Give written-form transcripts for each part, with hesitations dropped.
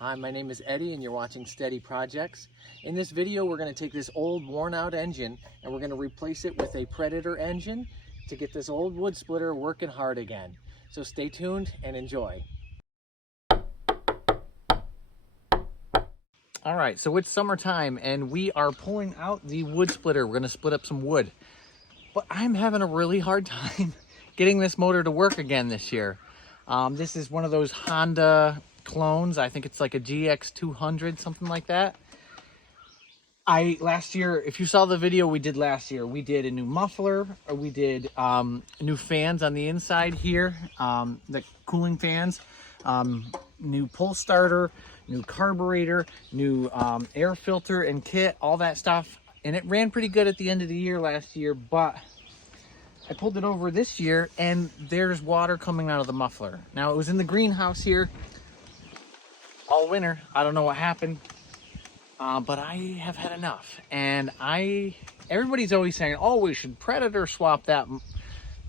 Hi, my name is Eddie and you're watching Steady Projects. In this video, we're going to take this old worn out engine and we're going to replace it with a Predator engine to get this old wood splitter working hard again. So stay tuned and enjoy. All right, so it's summertime and we are pulling out the wood splitter. We're going to split up some wood. But I'm having a really hard time getting this motor to work again this year. This is one of those Honda clones. I think it's like a GX200, something like that. Last year, if you saw the video we did last year, we did a new muffler, or we did new fans on the inside here, the cooling fans, new pull starter, new carburetor, new air filter and kit, all that stuff. And it ran pretty good at the end of the year last year, but I pulled it over this year and there's water coming out of the muffler. Now, it was in the greenhouse here all winter. I don't know what happened. But I have had enough, and everybody's always saying, oh, we should Predator swap that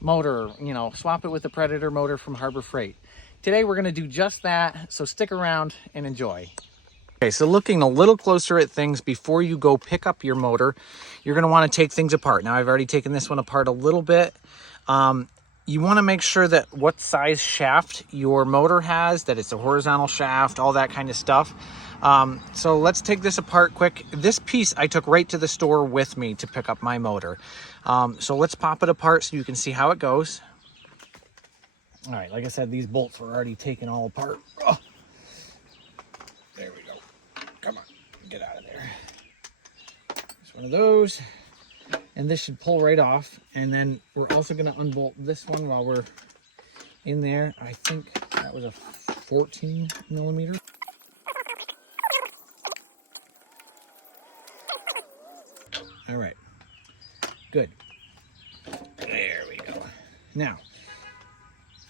motor, swap it with the Predator motor from Harbor Freight. Today we're going to do just that, so stick around and enjoy. Okay, so looking a little closer at things before you go pick up your motor, you're going to want to take things apart. Now, I've already taken this one apart a little bit. You want to make sure that what size shaft your motor has, that it's a horizontal shaft, all that kind of stuff. So let's take this apart quick. This piece I took right to the store with me to pick up my motor. So let's pop it apart so you can see how it goes. All right, like I said, these bolts were already taken all apart. Oh, there we go. Come on, get out of there. There's one of those. And this should pull right off. And then we're also going to unbolt this one while we're in there. I think that was a 14 millimeter. All right, good. There we go. Now,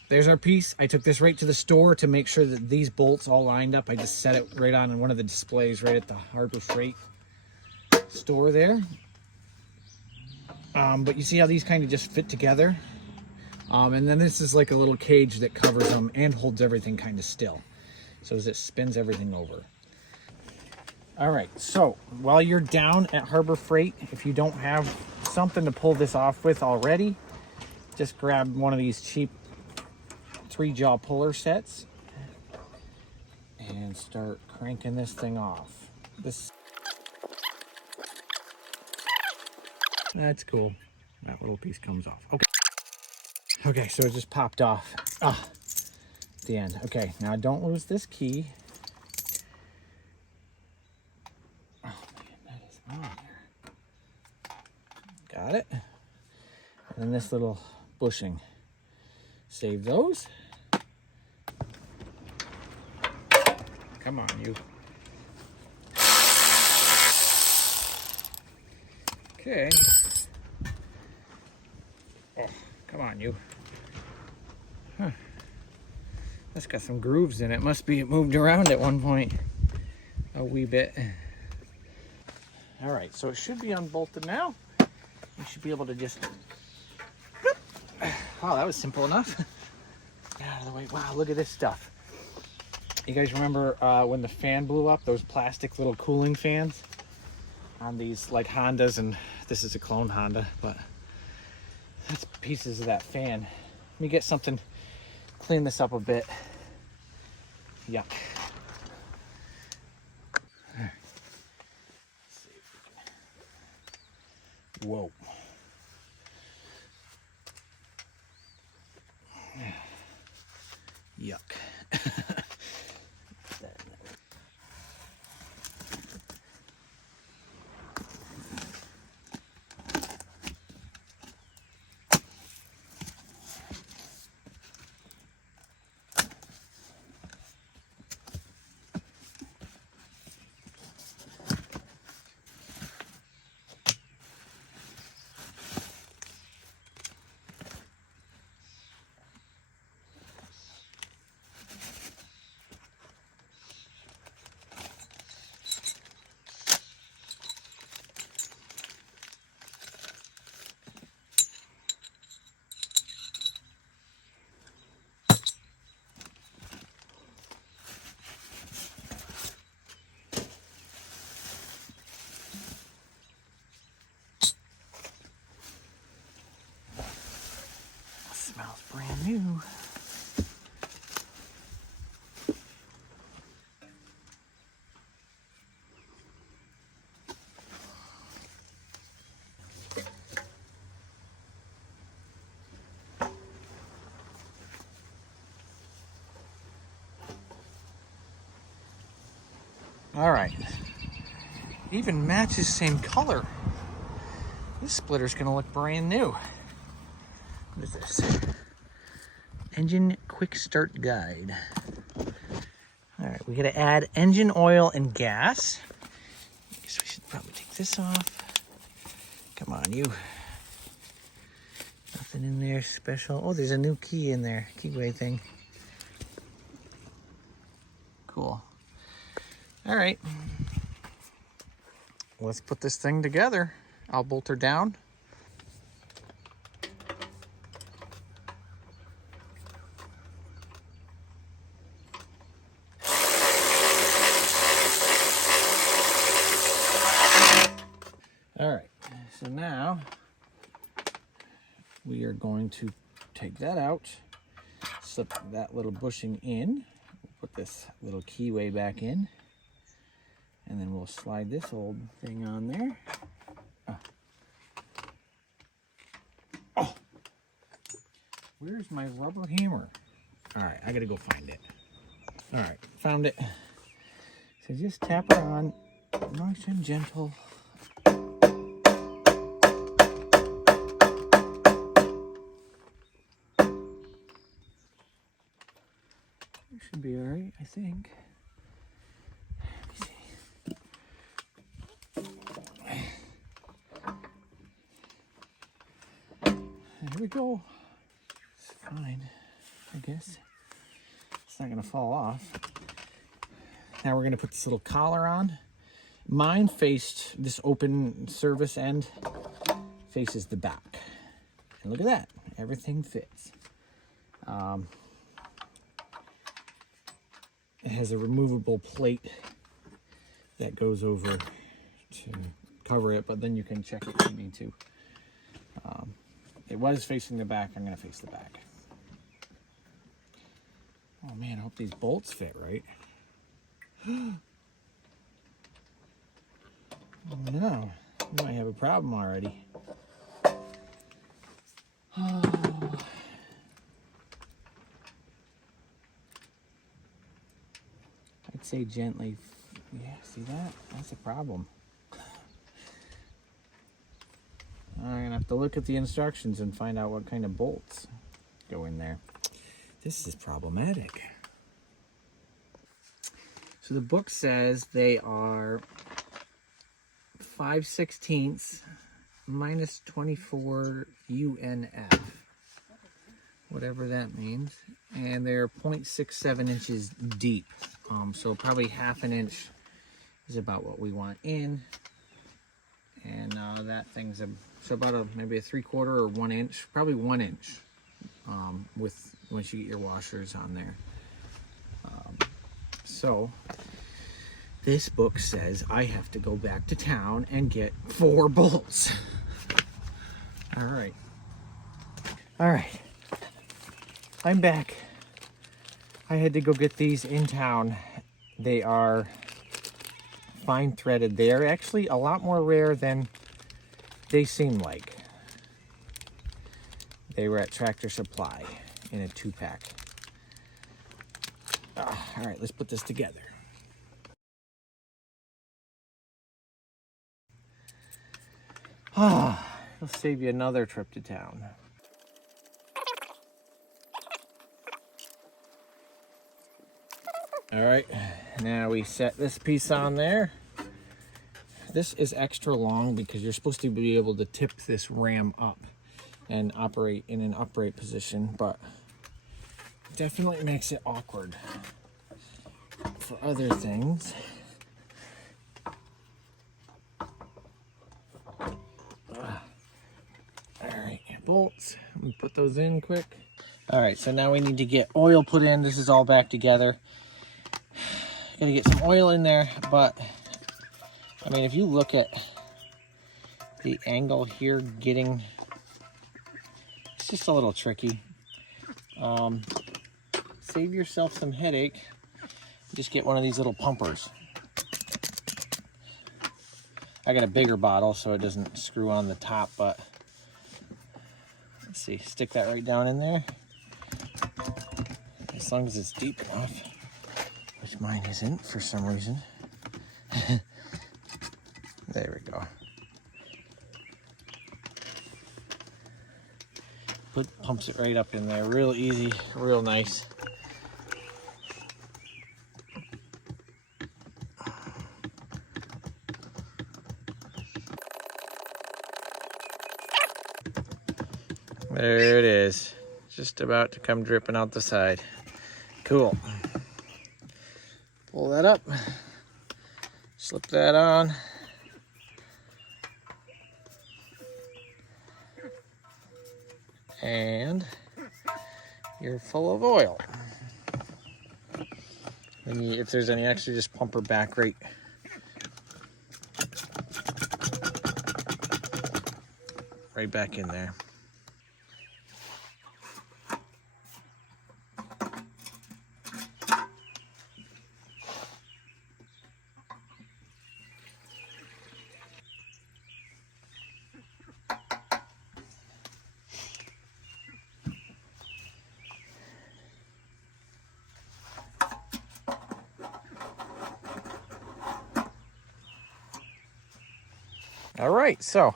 there's our piece. I took this right to the store to make sure that these bolts all lined up. I just set it right on one of the displays right at the Harbor Freight store there. But you see how these kind of just fit together? And then this is like a little cage that covers them and holds everything kind of still. So as it spins everything over. All right, so while you're down at Harbor Freight, if you don't have something to pull this off with already, just grab one of these cheap 3-jaw puller sets and start cranking this thing off. That's cool. That little piece comes off. Okay, so it just popped off. At the end. Okay, now don't lose this key. Oh man, that is on there. Got it. And then this little bushing. Save those. Come on, you. Okay. Oh, come on, you. Huh. That's got some grooves in it. Must be it moved around at one point a wee bit. All right, so it should be unbolted now. You should be able to just... Wow, that was simple enough. Get out of the way. Wow, look at this stuff. You guys remember when the fan blew up, those plastic little cooling fans on these like Hondas, and this is a clone Honda, but that's pieces of that fan. Let me get something, clean this up a bit. Yuck. Whoa. Yuck. All right. Even matches same color. This splitter's gonna look brand new. What is this? Engine quick start guide. All right, we gotta add engine oil and gas. I guess we should probably take this off. Come on, you. Nothing in there special. Oh, there's a new key in there, keyway thing. Cool. All right. Let's put this thing together. I'll bolt her down. All right, so now we are going to take that out, slip that little bushing in, put this little keyway back in, and then we'll slide this old thing on there. Oh, where's my rubber hammer? All right, I gotta go find it. All right, found it. So just tap it on, nice and gentle. Should be all right, I think. Let me see. There we go. It's fine, I guess. It's not gonna fall off. Now we're gonna put this little collar on. Mine faced this open service end, faces the back. And look at that, everything fits. It has a removable plate that goes over to cover it, but then you can check it if you need to. It was facing the back. I'm going to face the back. Oh man, I hope these bolts fit right. Oh no, we might have a problem already. Oh. I'd say gently. Yeah, see that? That's a problem. I'm gonna have to look at the instructions and find out what kind of bolts go in there. This is problematic. So the book says they are 5/16 minus 24 UNF, whatever that means, and they're 0.67 inches deep. So probably half an inch is about what we want in, and that thing's so about maybe a 3/4 or 1 inch, probably 1 inch, with once you get your washers on there. So this book says I have to go back to town and get 4 bolts. All right, I'm back. I had to go get these in town. They are fine threaded. They are actually a lot more rare than they seem like. They were at Tractor Supply in a 2-pack. All right, let's put this together. It'll save you another trip to town. All right, now we set this piece on there. This is extra long because you're supposed to be able to tip this ram up and operate in an upright position, but definitely makes it awkward for other things. All right, bolts, let me put those in quick. All right, so now we need to get oil put in. This is all back together. Gotta get some oil in there, but I mean, if you look at the angle here, it's just a little tricky. Save yourself some headache. Just get one of these little pumpers. I got a bigger bottle so it doesn't screw on the top, but let's see, stick that right down in there. As long as it's deep enough, which mine isn't for some reason. There we go. Pumps it right up in there. Real easy, real nice. There it is. Just about to come dripping out the side. Cool. Pull that up. Slip that on. And you're full of oil. And if there's any extra, just pump her back right back in there. All right, so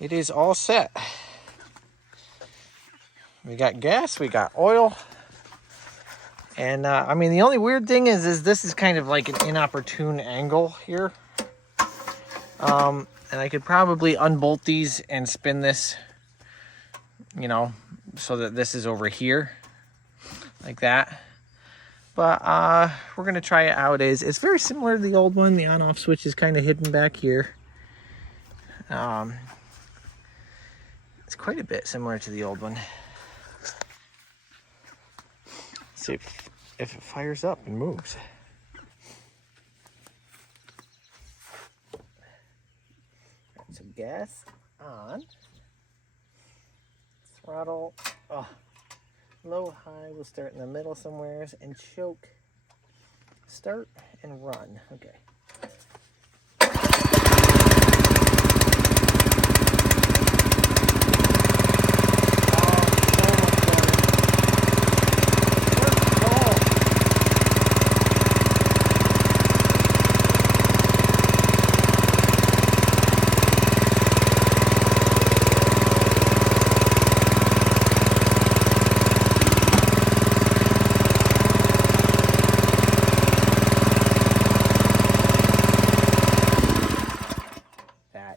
it is all set. We got gas, we got oil. And I mean, the only weird thing is this is kind of like an inopportune angle here. And I could probably unbolt these and spin this, you know, so that this is over here, like that. But we're gonna try it how it is. It's very similar to the old one. The on-off switch is kind of hidden back here. It's quite a bit similar to the old one. Let's see if it fires up and moves. Got some gas on. Throttle. Oh, low, high. We'll start in the middle somewhere and choke. Start and run. Okay.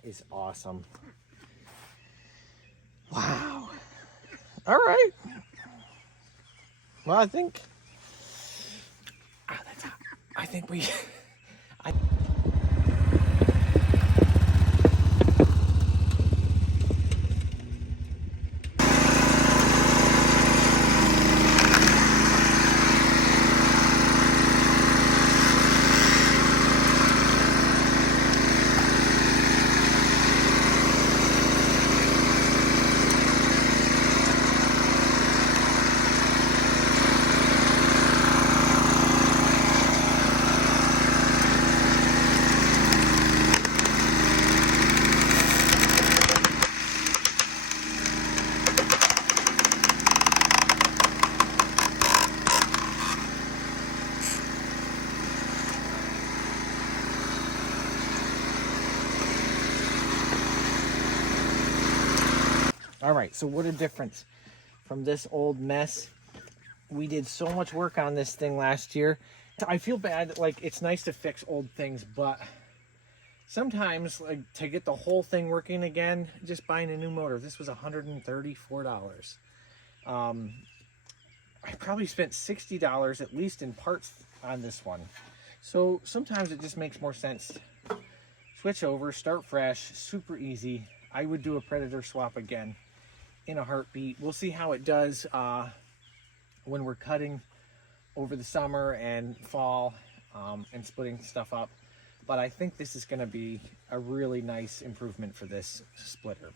Is awesome. Wow. All right. Well, I think we All right, so what a difference from this old mess. We did so much work on this thing last year. I feel bad, like it's nice to fix old things, but sometimes like to get the whole thing working again, just buying a new motor. This was $134. I probably spent $60 at least in parts on this one. So sometimes it just makes more sense. Switch over, start fresh, super easy. I would do a Predator swap again in a heartbeat. We'll see how it does when we're cutting over the summer and fall and splitting stuff up. But I think this is going to be a really nice improvement for this splitter.